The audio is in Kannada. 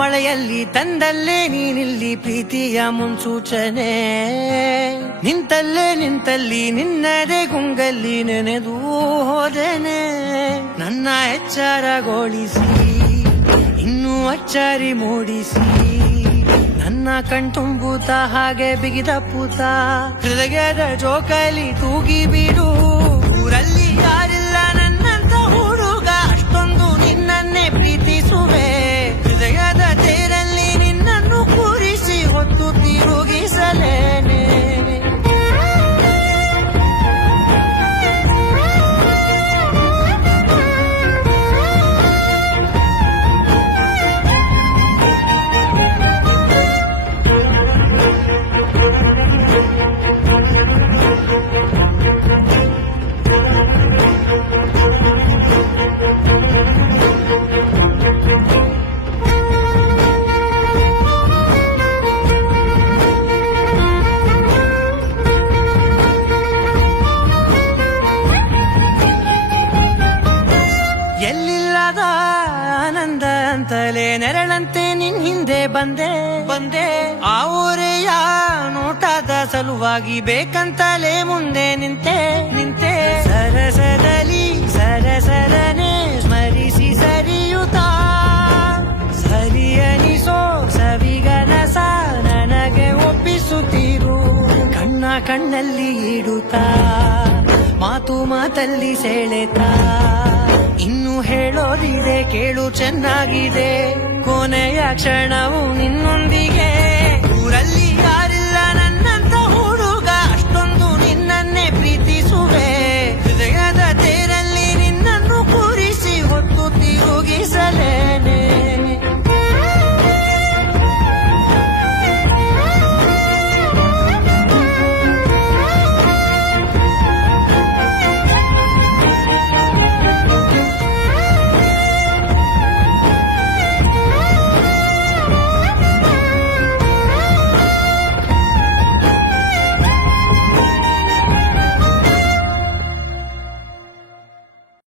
ಮಳೆಯಲ್ಲಿ ತಂದಲ್ಲೇ ನೀನಿಲ್ಲಿ ಪ್ರೀತಿಯ ಮುನ್ಸೂಚನೆ ನಿಂತಲ್ಲಿ ನಿನ್ನದೇ ಗುಂಗಲ್ಲಿ ನೆನೆದು ಹೋದೆನೆ ನನ್ನ ಎಚ್ಚರಗೊಳಿಸಿ ಇನ್ನೂ ಅಚ್ಚರಿ ಮೂಡಿಸಿ ನನ್ನ ಕಣ್ತುಂಬುತ್ತ ಹಾಗೆ ಬಿಗಿದ ಪೂತ ಹೃದಯದ ಜೋಕಾಲಿ ತೂಗಿ ಬಿಡು ಊರಲ್ಲಿ ಯಾರಿಲ್ಲ ನನ್ನಂತ ಹುಡುಗ ಅಷ್ಟೊಂದು ನಿನ್ನನ್ನೇ ಪ್ರೀತಿಸುವೆ ಹೃದಯದ ತೇರಲ್ಲಿ ನಿನ್ನನ್ನು ಕೂರಿಸಿ ಹೊತ್ತು ತಿರುಗಿಸಲೇನೆ ಎಲ್ಲಿಲ್ಲದ ಆನಂದ ಅಂತಲೇ ನೆರಳಂತೆ ನಿನ್ ಹಿಂದೆ ಬಂದೆ ಆ ಊರೆಯ ನೋಟದ ಸಲುವಾಗಿ ಬೇಕಂತಲೇ ಮುಂದೆ ನಿಂತೆ ಸರಸದಲ್ಲಿ ಸರಸರನೆ ಸ್ಮರಿಸಿ ಸರಿಯುತ್ತಾ ಸರಿಯನಿಸೋ ಸವಿಗನಸ ನನಗೆ ಒಪ್ಪಿಸುತ್ತೀರು ಕಣ್ಣಲ್ಲಿ ಇಡುತ್ತಾ ಮಾತಲ್ಲಿ ಸೆಳೆತಾ ಇನ್ನು ಹೇಳೋದಿದೆ ಕೇಳು ಚೆನ್ನಾಗಿದೆ ಕೊನೆಯ ಕ್ಷಣವು ನಿನ್ನೊಂದಿಗೆ